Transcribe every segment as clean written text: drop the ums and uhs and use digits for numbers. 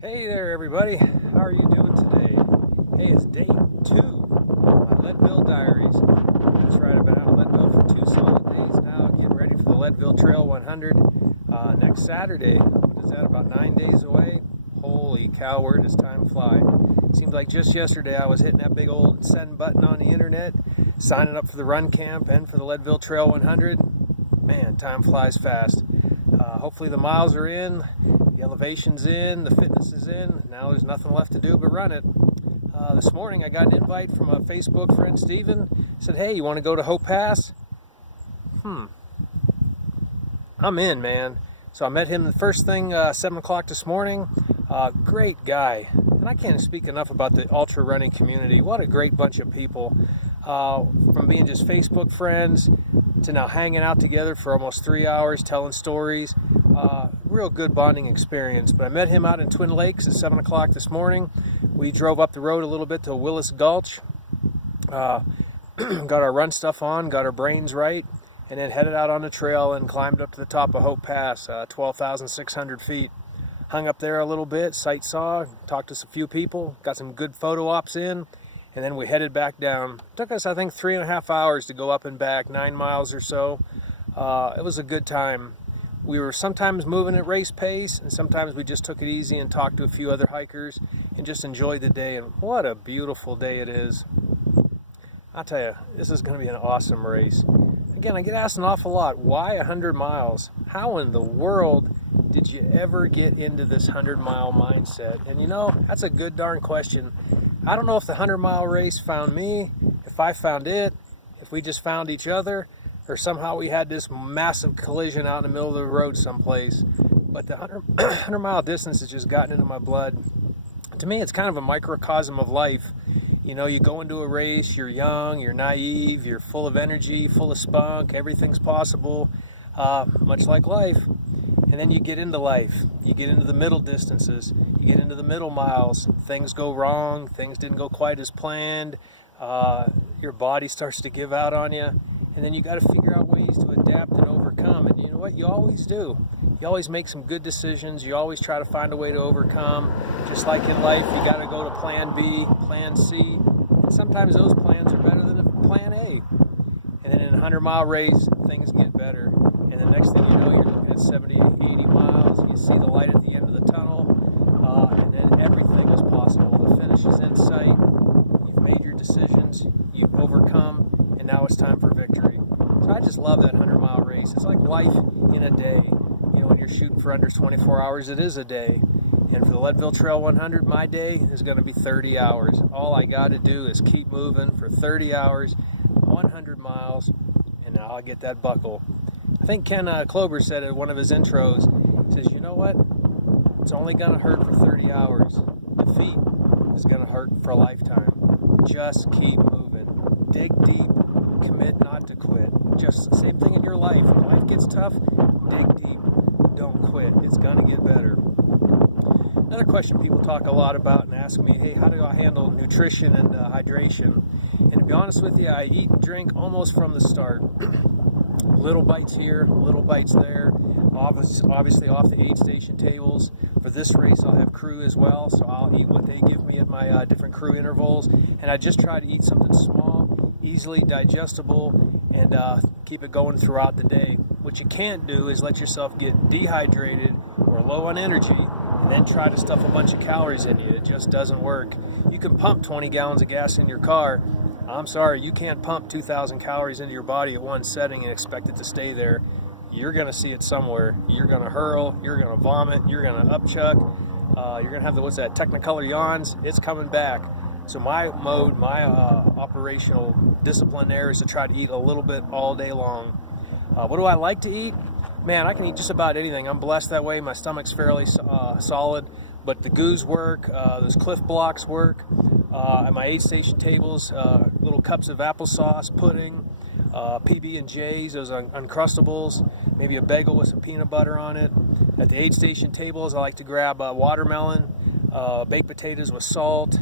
Hey there, everybody. How are you doing today? Hey, it's day 2 of my Leadville Diaries. That's right, I've been out in Leadville for 2 solid days now, getting ready for the Leadville Trail 100 next Saturday. What is that, about 9 days away? Holy cow, where does time fly? Seems like just yesterday I was hitting that big old send button on the internet, signing up for the run camp and for the Leadville Trail 100. Man, time flies fast. Hopefully the miles are in, the elevation's in, the fitness is in. Now there's nothing left to do but run it. This morning I got an invite from a Facebook friend, Steven. Said, hey, you want to go to Hope Pass? I'm in, man. So I met him the first thing, 7 o'clock this morning. Great guy. And I can't speak enough about the ultra running community. What a great bunch of people. From being just Facebook friends to now hanging out together for almost 3 hours, telling stories. Real good bonding experience. But I met him out in Twin Lakes at 7 o'clock this morning. We drove up the road a little bit to Willis Gulch. Got our run stuff on, got our brains right, and then headed out on the trail and climbed up to the top of Hope Pass, 12,600 feet. Hung up there a little bit, sight saw, talked to a few people, got some good photo ops in, and then we headed back down. Took us, I think, 3.5 hours to go up and back, 9 miles or so. It was a good time. We were sometimes moving at race pace, and sometimes we just took it easy and talked to a few other hikers and just enjoyed the day. And what a beautiful day it is. I'll tell you, this is going to be an awesome race. Again, I get asked an awful lot, why 100 miles? How in the world did you ever get into this 100-mile mindset? And you know, that's a good darn question. I don't know if the 100-mile race found me, if I found it, if we just found each other, or somehow we had this massive collision out in the middle of the road someplace. But the 100-mile distance has just gotten into my blood. To me, it's kind of a microcosm of life. You know, you go into a race, you're young, you're naive, you're full of energy, full of spunk, everything's possible, much like life. And then you get into life. You get into the middle distances. You get into the middle miles. Things go wrong. Things didn't go quite as planned. Your body starts to give out on you. And then you got to figure out ways to adapt and overcome. And you know what? You always do. You always make some good decisions. You always try to find a way to overcome. Just like in life, you got to go to plan B, plan C. And sometimes those plans are better than plan A. And then in a 100-mile race, things get better. And the next thing you know, you're looking at 70, 80 miles. And you see the light at the end of the tunnel. And then everything is possible. The finish is in sight. You've made your decisions. You've overcome. And now it's time for victory. So I just love that 100-mile race. It's like life in a day. You know, when you're shooting for under 24 hours, it is a day. And for the Leadville Trail 100, my day is going to be 30 hours. All I got to do is keep moving for 30 hours, 100 miles, and I'll get that buckle. I think Ken Klober said in one of his intros, he says, you know what? It's only going to hurt for 30 hours. Defeat is going to hurt for a lifetime. Just keep moving. Dig deep. Commit not to quit. Just the same thing in your life. When life gets tough, dig deep. Don't quit. It's going to get better. Another question people talk a lot about and ask me, hey, how do I handle nutrition and hydration? And to be honest with you, I eat and drink almost from the start. Little bites here, little bites there. Obviously off the aid station tables. For this race, I'll have crew as well, so I'll eat what they give me at my different crew intervals. And I just try to eat something small, easily digestible, and keep it going throughout the day. What you can't do is let yourself get dehydrated or low on energy and then try to stuff a bunch of calories in you. It just doesn't work. You can pump 20 gallons of gas in your car. I'm sorry, you can't pump 2,000 calories into your body at one setting and expect it to stay there. You're going to see it somewhere. You're going to hurl, you're going to vomit, you're going to upchuck, you're going to have the, Technicolor yawns. It's coming back. So my mode, my operational discipline there is to try to eat a little bit all day long. What do I like to eat? Man, I can eat just about anything. I'm blessed that way. My stomach's fairly solid, but the goos work, those Cliff Blocks work. At my aid station tables, little cups of applesauce, pudding, PB&Js, those Uncrustables, maybe a bagel with some peanut butter on it. At the aid station tables, I like to grab watermelon, baked potatoes with salt,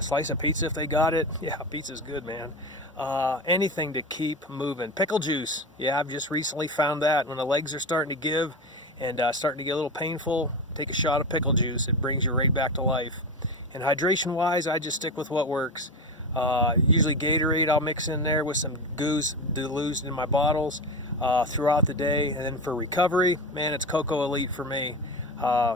slice of pizza if they got it. Yeah, pizza's good, man. Anything to keep moving. Pickle juice. Yeah, I've just recently found that when the legs are starting to give and starting to get a little painful, take a shot of pickle juice. It brings you right back to life. And hydration wise, I just stick with what works. Usually Gatorade I'll mix in there with some goose diluted in my bottles throughout the day. And then for recovery, man, it's Cocoa Elite for me.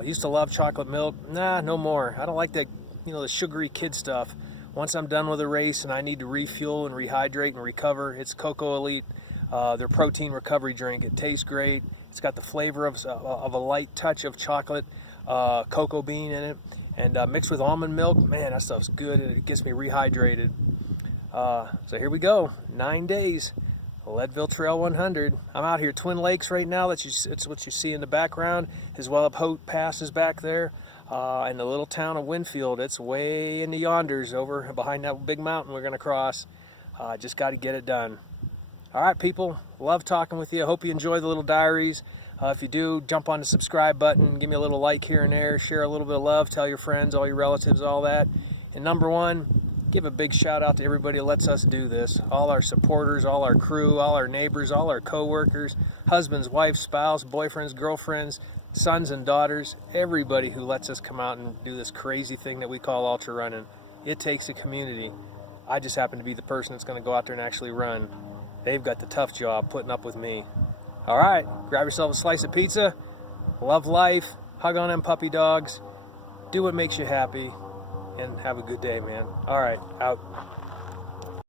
Used to love chocolate milk. Nah, no more. I don't like that, the sugary kid stuff. Once I'm done with a race and I need to refuel and rehydrate and recover, it's Cocoa Elite, their protein recovery drink. It tastes great. It's got the flavor of a light touch of chocolate, cocoa bean in it, and mixed with almond milk. Man, that stuff's good, and it gets me rehydrated. So here we go, 9 days, Leadville Trail 100. I'm out here Twin Lakes right now. It's what you see in the background, as well as Hope Pass is back there, and the little town of Winfield. It's way in the yonders over behind that big mountain we're going to cross. Just got to get it done. All right, people, love talking with you. I hope you enjoy the little diaries. If you do, jump on the subscribe button, give me a little like here and there, share a little bit of love, tell your friends, all your relatives, all that. And number one, give a big shout out to everybody that lets us do this. All our supporters, all our crew, all our neighbors, all our co-workers, husbands, wives, spouse, boyfriends, girlfriends, sons and daughters, everybody who lets us come out and do this crazy thing that we call ultra running. It takes a community. I just happen to be the person that's going to go out there and actually run. They've got the tough job putting up with me. All right, grab yourself a slice of pizza, love life, hug on them puppy dogs, do what makes you happy, and have a good day, man. All right, out.